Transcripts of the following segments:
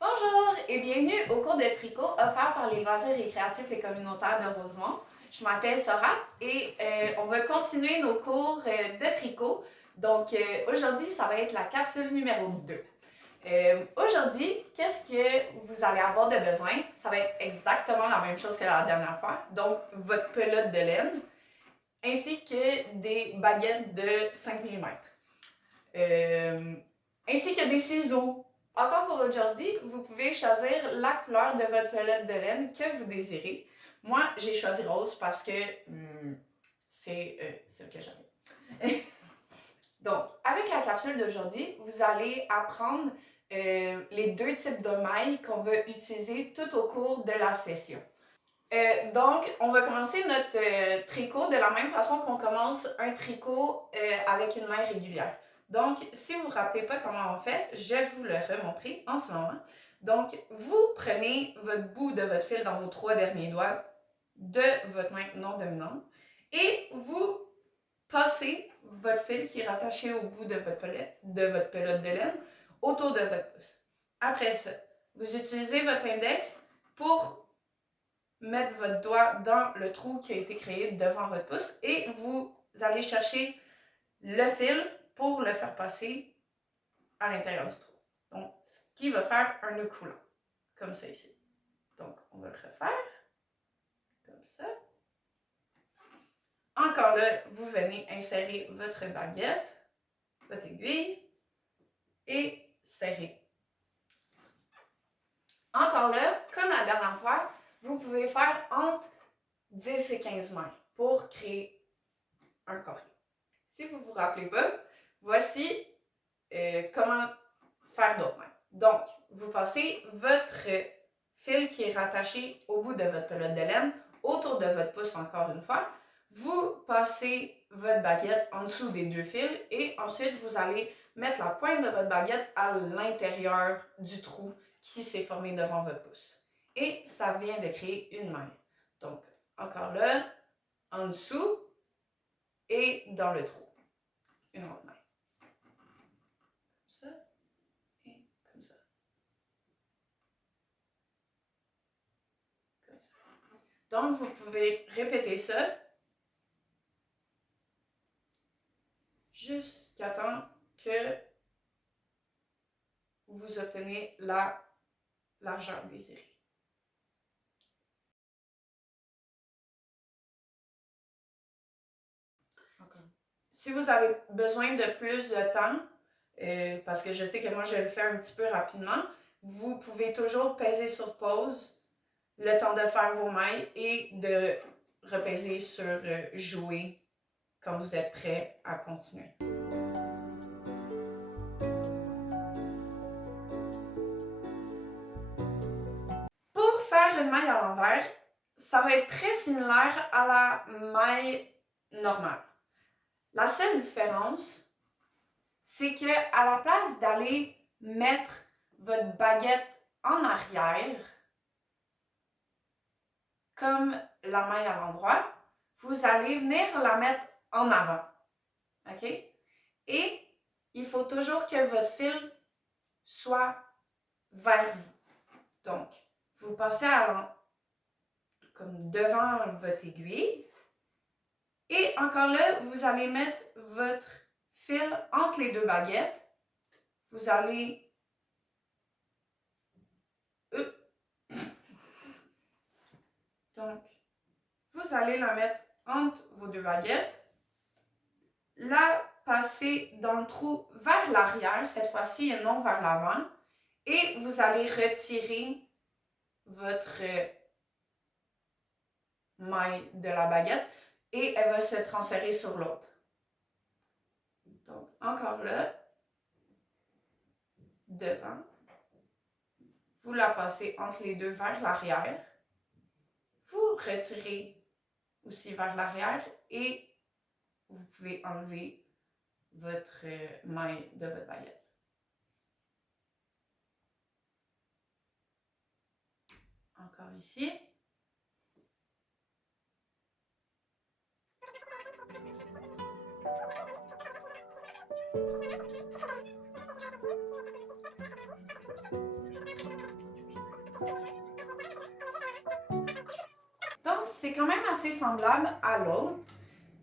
Bonjour et bienvenue au cours de tricot offert par les loisirs récréatifs et communautaires de Rosemont. Je m'appelle Sora et on va continuer nos cours de tricot. Donc aujourd'hui, ça va être la capsule numéro 2. Aujourd'hui, qu'est-ce que vous allez avoir de besoin? Ça va être exactement la même chose que la dernière fois. Donc, votre pelote de laine ainsi que des baguettes de 5 mm. Ainsi que des ciseaux. Encore pour aujourd'hui, vous pouvez choisir la couleur de votre pelote de laine que vous désirez. Moi, j'ai choisi rose parce que c'est celle que j'avais. Donc, avec la capsule d'aujourd'hui, vous allez apprendre les deux types de mailles qu'on va utiliser tout au cours de la session. Donc, on va commencer notre tricot de la même façon qu'on commence un tricot avec une maille régulière. Donc, si vous ne vous rappelez pas comment on fait, je vais vous le remontrer en ce moment. Donc, vous prenez votre bout de votre fil dans vos 3 derniers doigts de votre main non dominante et vous passez votre fil qui est rattaché au bout de votre pelote de laine autour de votre pouce. Après ça, vous utilisez votre index pour mettre votre doigt dans le trou qui a été créé devant votre pouce et vous allez chercher le fil pour le faire passer à l'intérieur du trou. Donc, ce qui va faire un nœud coulant, comme ça ici. Donc, on va le refaire, comme ça. Encore là, vous venez insérer votre baguette, votre aiguille et serrer. Encore là, comme la dernière fois, vous pouvez faire entre 10 et 15 mailles pour créer un carré. Si vous ne vous rappelez pas, voici comment faire d'autres mailles. Donc, vous passez votre fil qui est rattaché au bout de votre pelote de laine autour de votre pouce encore une fois. Vous passez votre baguette en dessous des deux fils et ensuite vous allez mettre la pointe de votre baguette à l'intérieur du trou qui s'est formé devant votre pouce. Et ça vient de créer une maille. Donc, encore là, en dessous et dans le trou. Une autre maille. Comme ça et comme ça. Comme ça. Donc, vous pouvez répéter ça jusqu'à temps que vous obtenez la largeur désirée. Si vous avez besoin de plus de temps, parce que je sais que moi je le fais un petit peu rapidement, vous pouvez toujours peser sur pause le temps de faire vos mailles et de repaiser sur jouer quand vous êtes prêt à continuer. Pour faire une maille à l'envers, ça va être très similaire à la maille normale. La seule différence, c'est que à la place d'aller mettre votre baguette en arrière, comme la maille à l'endroit, vous allez venir la mettre en avant. OK? Et il faut toujours que votre fil soit vers vous. Donc, vous passez comme devant votre aiguille. Et encore là, vous allez mettre votre fil entre les deux baguettes. Vous allez donc, vous allez la mettre entre vos deux baguettes, la passer dans le trou vers l'arrière cette fois-ci et non vers l'avant, et vous allez retirer votre maille de la baguette et elle va se transférer sur l'autre. Donc, encore là, devant, vous la passez entre les deux vers l'arrière, vous retirez aussi vers l'arrière et vous pouvez enlever votre maille de votre baguette. Encore ici. Donc, c'est quand même assez semblable à l'autre.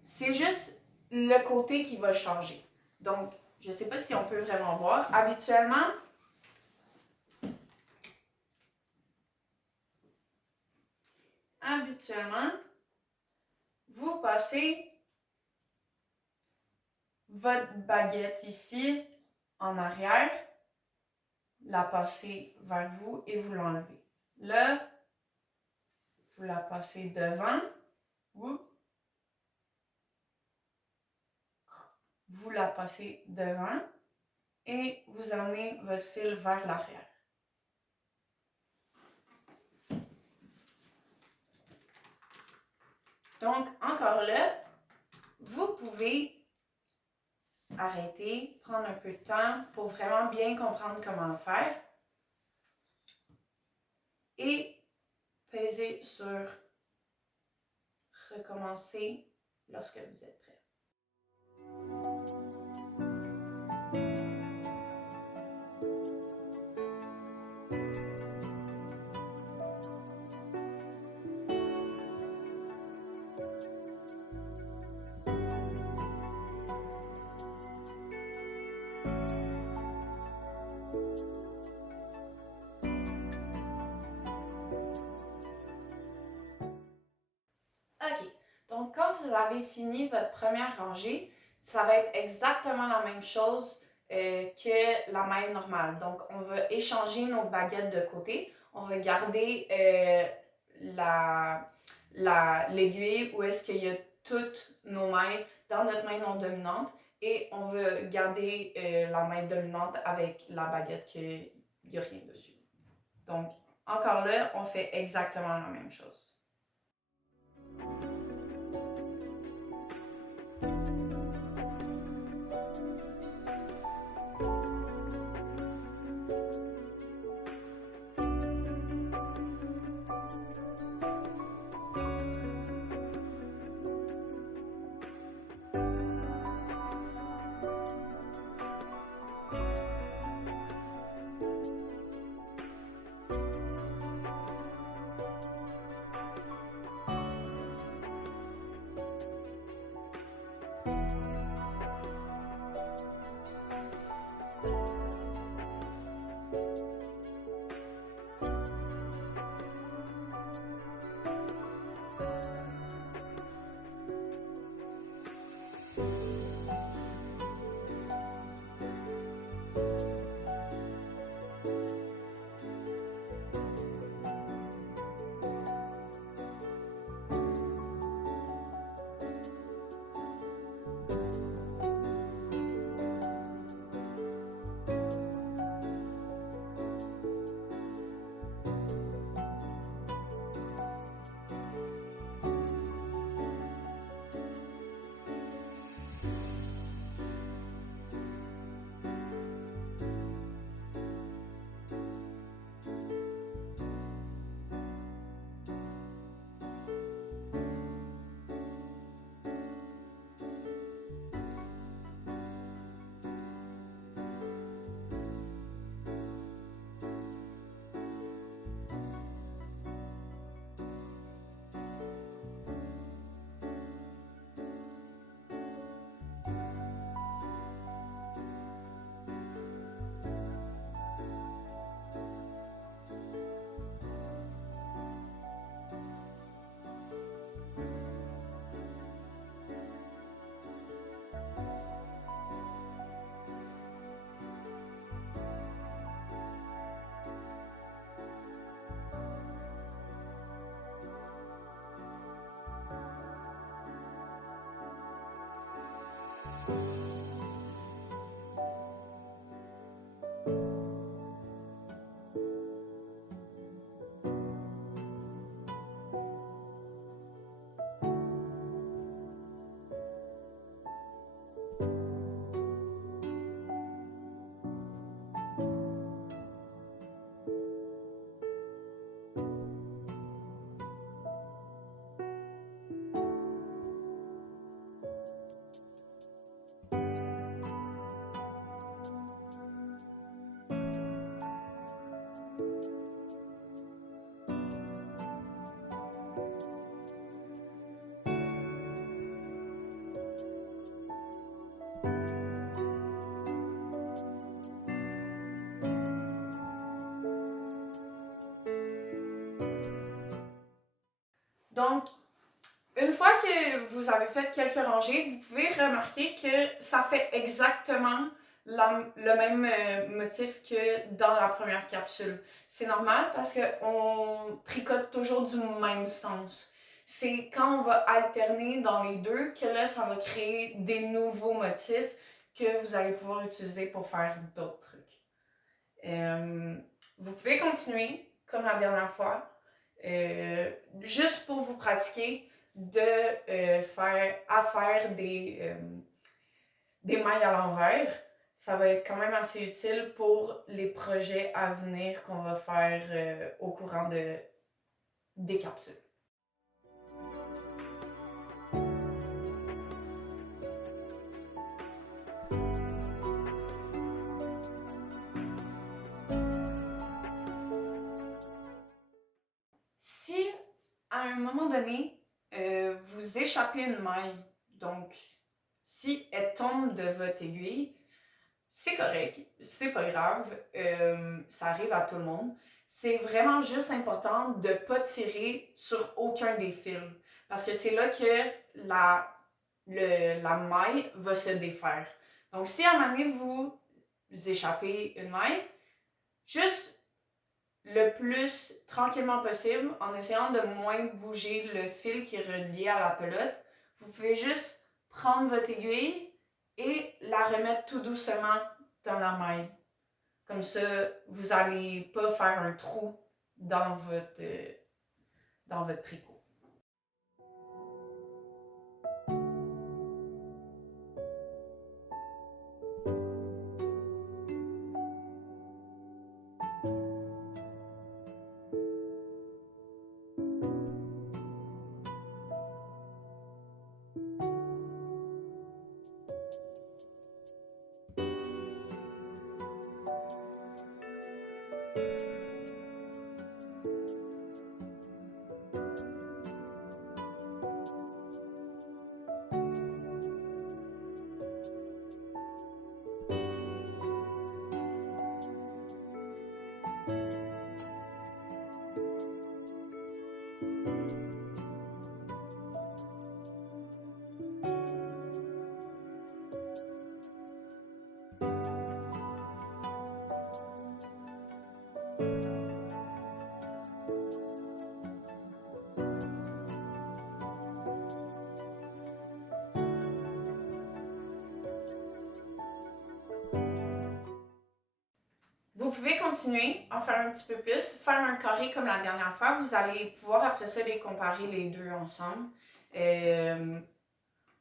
C'est juste le côté qui va changer. Donc, je ne sais pas si on peut vraiment voir. Habituellement, vous passez votre baguette ici en arrière, la passez vers vous et vous l'enlevez. Là, vous la passez devant, vous la passez devant et vous amenez votre fil vers l'arrière. Donc, encore là, vous pouvez arrêter, prendre un peu de temps pour vraiment bien comprendre comment le faire et peser sur recommencer lorsque vous êtes prêt. OK. Donc, quand vous avez fini votre première rangée, ça va être exactement la même chose que la maille normale. Donc, on va échanger nos baguettes de côté. On va garder l'aiguille où est-ce qu'il y a toutes nos mailles dans notre main non dominante et on va garder la main dominante avec la baguette qu'il n'y a rien dessus. Donc, encore là, on fait exactement la même chose. vous avez fait quelques rangées, vous pouvez remarquer que ça fait exactement le même motif que dans la première capsule. C'est normal parce qu'on tricote toujours du même sens. C'est quand on va alterner dans les deux que là, ça va créer des nouveaux motifs que vous allez pouvoir utiliser pour faire d'autres trucs. Vous pouvez continuer comme la dernière fois, juste pour vous pratiquer de faire des mailles à l'envers. Ça va être quand même assez utile pour les projets à venir qu'on va faire au courant des capsules. Si à un moment donné, vous échappez une maille, donc si elle tombe de votre aiguille, c'est correct, c'est pas grave, ça arrive à tout le monde. C'est vraiment juste important de ne pas tirer sur aucun des fils, parce que c'est là que la maille va se défaire. Donc si à un moment donné vous échappez une maille, juste le plus tranquillement possible, en essayant de moins bouger le fil qui est relié à la pelote, vous pouvez juste prendre votre aiguille et la remettre tout doucement dans la maille. Comme ça, vous n'allez pas faire un trou dans votre tricot. Vous pouvez continuer, en faire un petit peu plus, faire un carré comme la dernière fois. Vous allez pouvoir après ça les comparer les deux ensemble.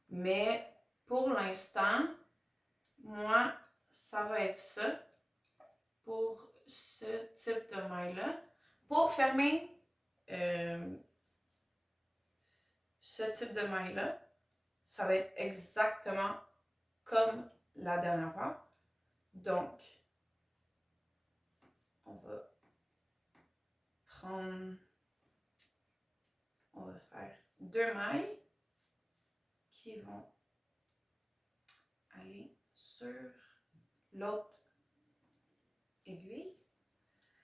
Mais pour l'instant, moi, ça va être ça pour ce type de maille-là. Pour fermer ce type de maille-là, ça va être exactement comme la dernière fois. Donc, on va faire deux mailles qui vont aller sur l'autre aiguille.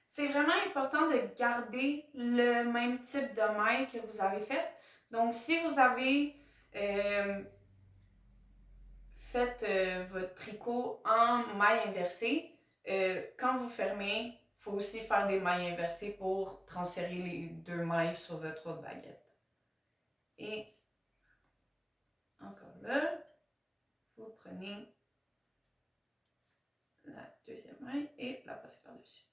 C'est vraiment important de garder le même type de maille que vous avez fait. Donc, si vous avez fait votre tricot en maille inversée, quand vous fermez, il faut aussi faire des mailles inversées pour transférer les deux mailles sur votre autre baguette. Et encore là, vous prenez la deuxième maille et la passez par-dessus.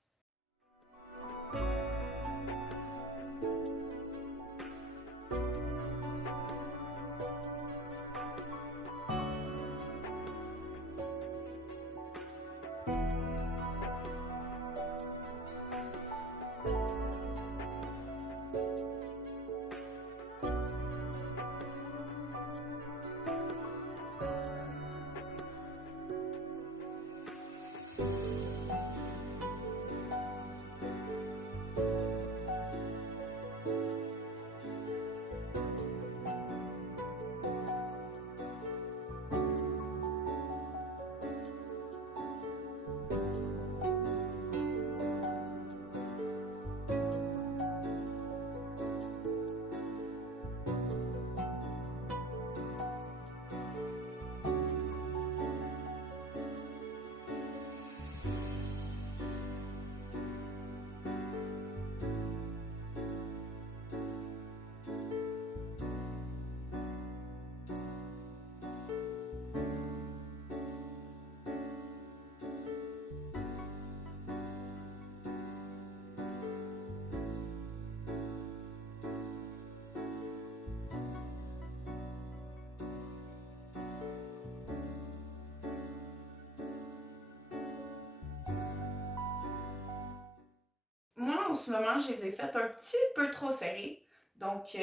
en ce moment, je les ai faites un petit peu trop serrées. Donc,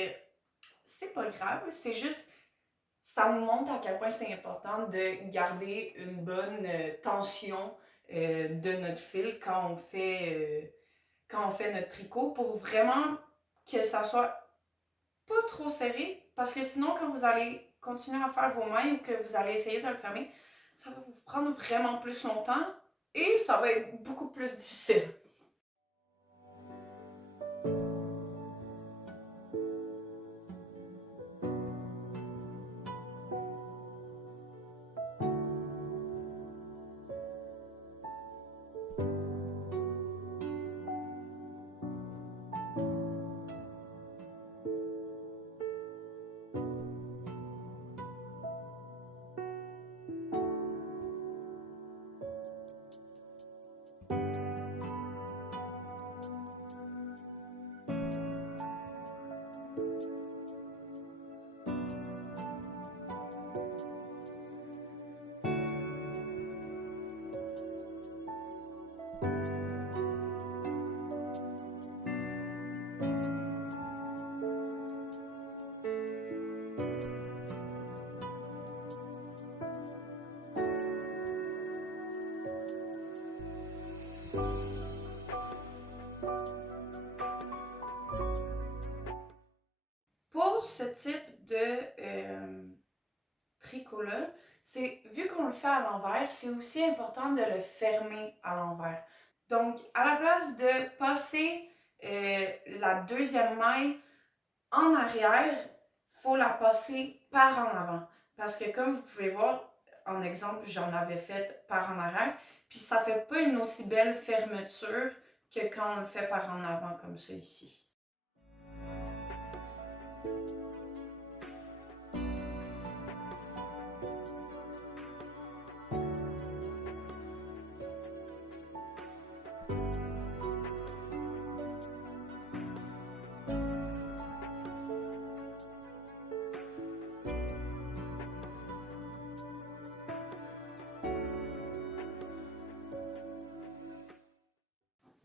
c'est pas grave, c'est juste, ça nous montre à quel point c'est important de garder une bonne tension de notre fil quand on fait notre tricot pour vraiment que ça soit pas trop serré. Parce que sinon, quand vous allez continuer à faire vos mailles ou que vous allez essayer de le fermer, ça va vous prendre vraiment plus longtemps et ça va être beaucoup plus difficile. Pour ce type de tricot-là, vu qu'on le fait à l'envers, c'est aussi important de le fermer à l'envers. Donc, à la place de passer la deuxième maille en arrière, il faut la passer par en avant. Parce que comme vous pouvez voir, en exemple, j'en avais fait par en arrière, puis ça fait pas une aussi belle fermeture que quand on le fait par en avant comme ça ici.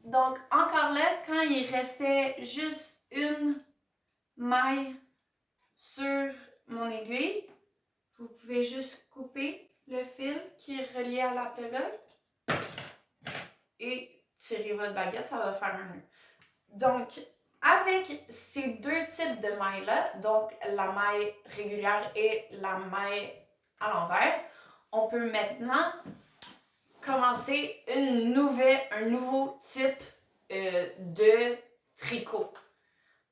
Donc, encore là, quand il restait juste une maille sur mon aiguille, vous pouvez juste couper le fil qui est relié à la pelote et tirer votre baguette, ça va faire un nœud. Donc, avec ces deux types de mailles-là, donc la maille régulière et la maille à l'envers, on peut maintenant commencer un nouveau type de tricot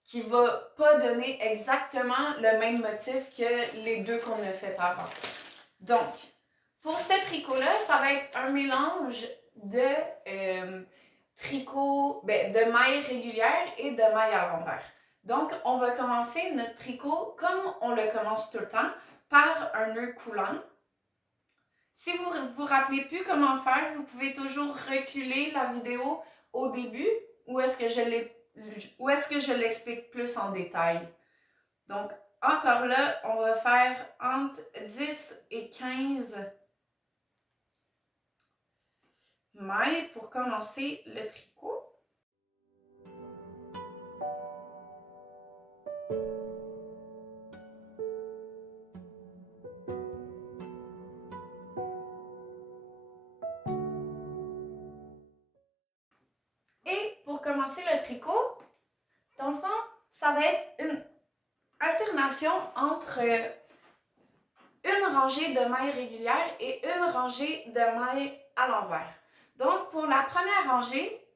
qui va pas donner exactement le même motif que les deux qu'on a fait avant. Donc, pour ce tricot-là, ça va être un mélange de tricot, de mailles régulières et de mailles à l'envers. Donc, on va commencer notre tricot comme on le commence tout le temps, par un nœud coulant. Si vous ne vous rappelez plus comment faire, vous pouvez toujours reculer la vidéo au début ou est-ce que je l'explique plus en détail. Donc, encore là, on va faire entre 10 et 15 mailles pour commencer le tricot. Et pour commencer le tricot, dans le fond, ça va être une alternation entre une rangée de mailles régulières et une rangée de mailles à l'envers. Donc, pour la première rangée,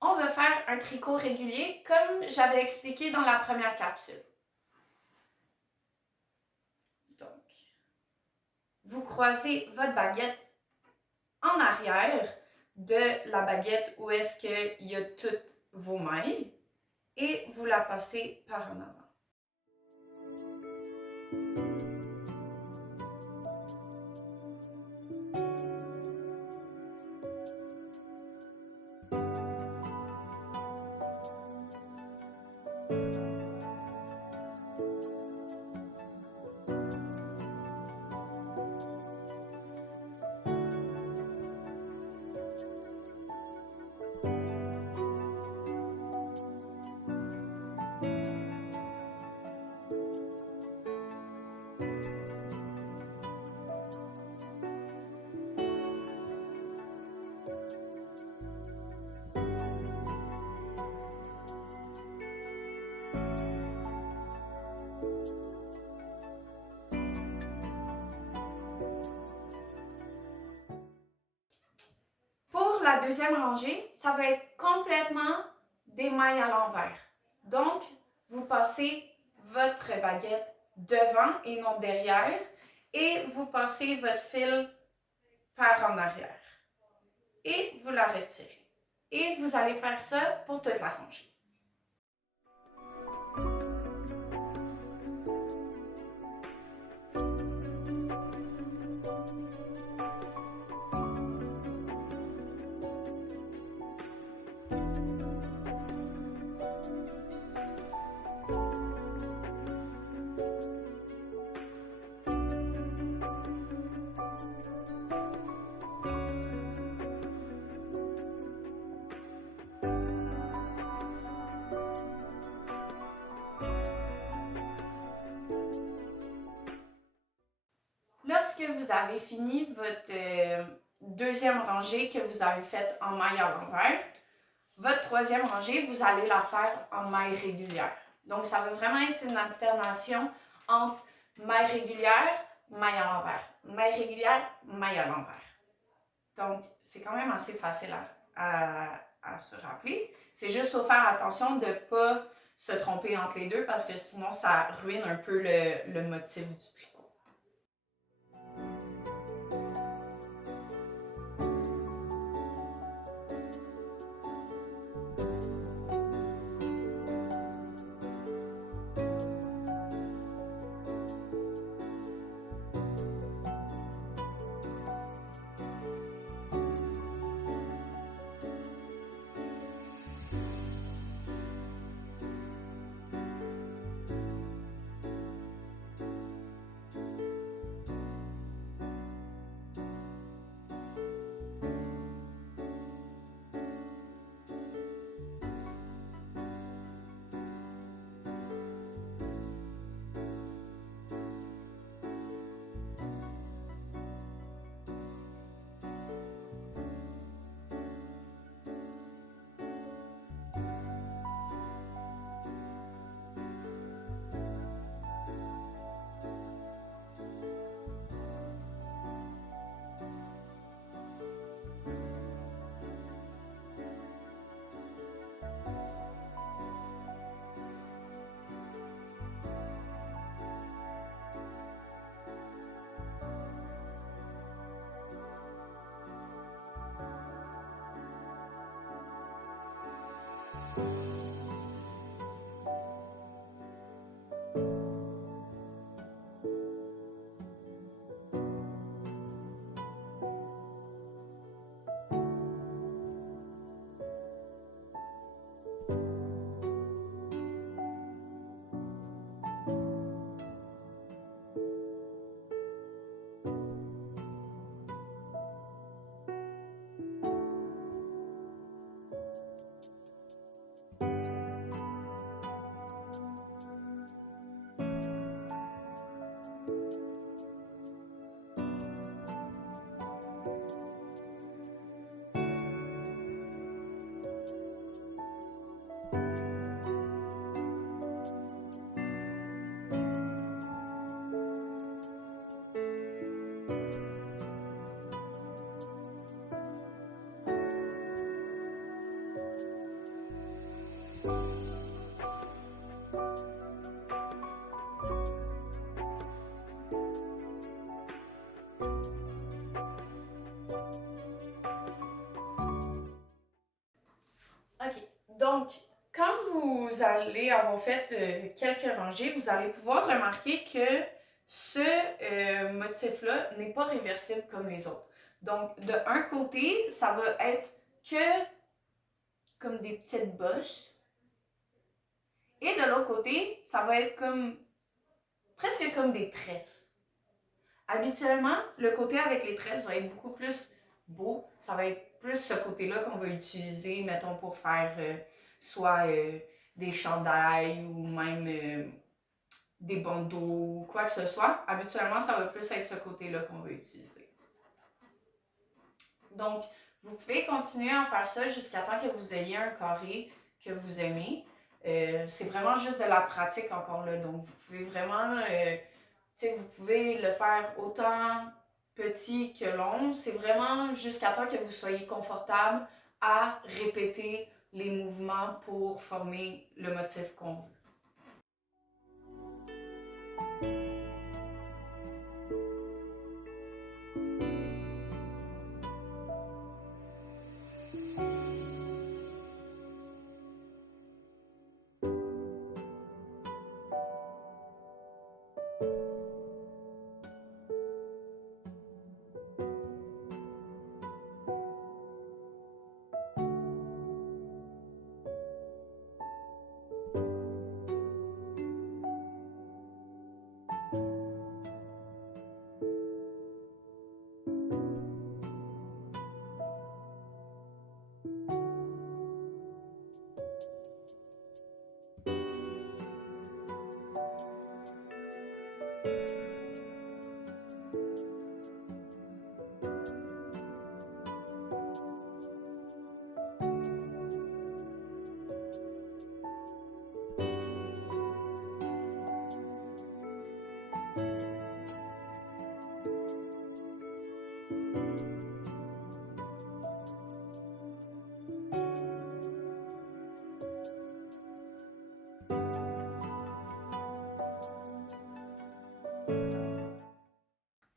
on va faire un tricot régulier comme j'avais expliqué dans la première capsule. Donc, vous croisez votre baguette en arrière de la baguette où est-ce qu'il y a toutes vos mailles et vous la passez par en avant. deuxième rangée, ça va être complètement des mailles à l'envers. Donc, vous passez votre baguette devant et non derrière et vous passez votre fil par en arrière. Et vous la retirez. Et vous allez faire ça pour toute la rangée. Lorsque vous avez fini votre deuxième rangée que vous avez faite en maille à l'envers, votre troisième rangée, vous allez la faire en maille régulière. Donc, ça va vraiment être une alternation entre maille régulière, maille à l'envers. Maille régulière, maille à l'envers. Donc, c'est quand même assez facile à se rappeler. C'est juste faut faire attention de ne pas se tromper entre les deux parce que sinon, ça ruine un peu le motif du tricot. OK. Donc, quand vous allez avoir fait quelques rangées, vous allez pouvoir remarquer que ce motif-là n'est pas réversible comme les autres. Donc, de un côté, ça va être que comme des petites bosses. Et de l'autre côté, ça va être comme presque comme des tresses. Habituellement, le côté avec les tresses va être beaucoup plus beau. Ça va être plus ce côté-là qu'on va utiliser, mettons, pour faire soit des chandails ou même des bandeaux, quoi que ce soit. Habituellement, ça va plus être ce côté-là qu'on va utiliser. Donc, vous pouvez continuer à faire ça jusqu'à temps que vous ayez un carré que vous aimez. C'est vraiment juste de la pratique encore là. Donc, vous pouvez vraiment, vous pouvez le faire autant petit que long. C'est vraiment jusqu'à temps que vous soyez confortable à répéter les mouvements pour former le motif qu'on veut.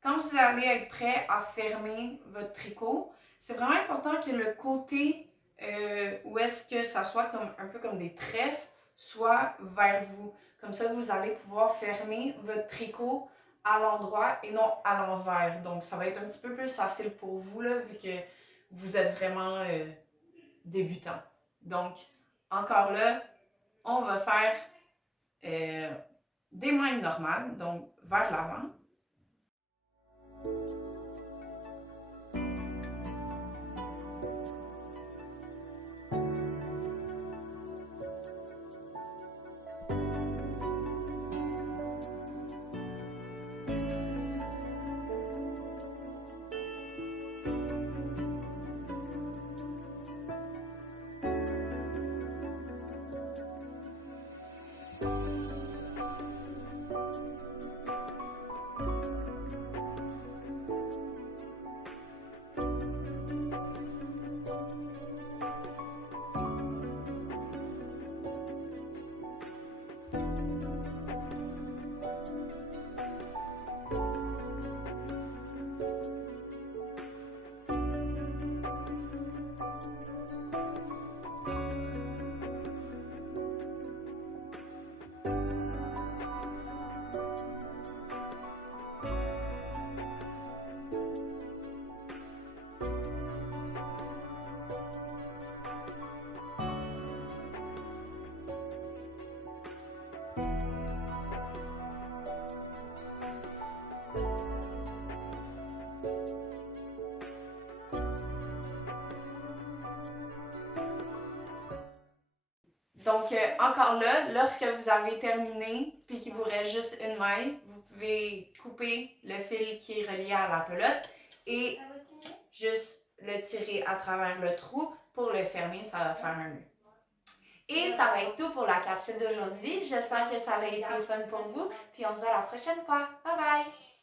Quand vous allez être prêt à fermer votre tricot, c'est vraiment important que le côté où est-ce que ça soit comme, un peu comme des tresses soit vers vous. Comme ça, vous allez pouvoir fermer votre tricot à l'endroit et non à l'envers. Donc, ça va être un petit peu plus facile pour vous, là, vu que vous êtes vraiment débutant. Donc, encore là, on va faire des mains normales, donc vers l'avant. Donc, encore là, lorsque vous avez terminé puis qu'il vous reste juste une maille, vous pouvez couper le fil qui est relié à la pelote et juste le tirer à travers le trou pour le fermer, ça va faire un nœud. Et ça va être tout pour la capsule d'aujourd'hui. J'espère que ça a été fun pour vous. Puis on se voit la prochaine fois. Bye bye!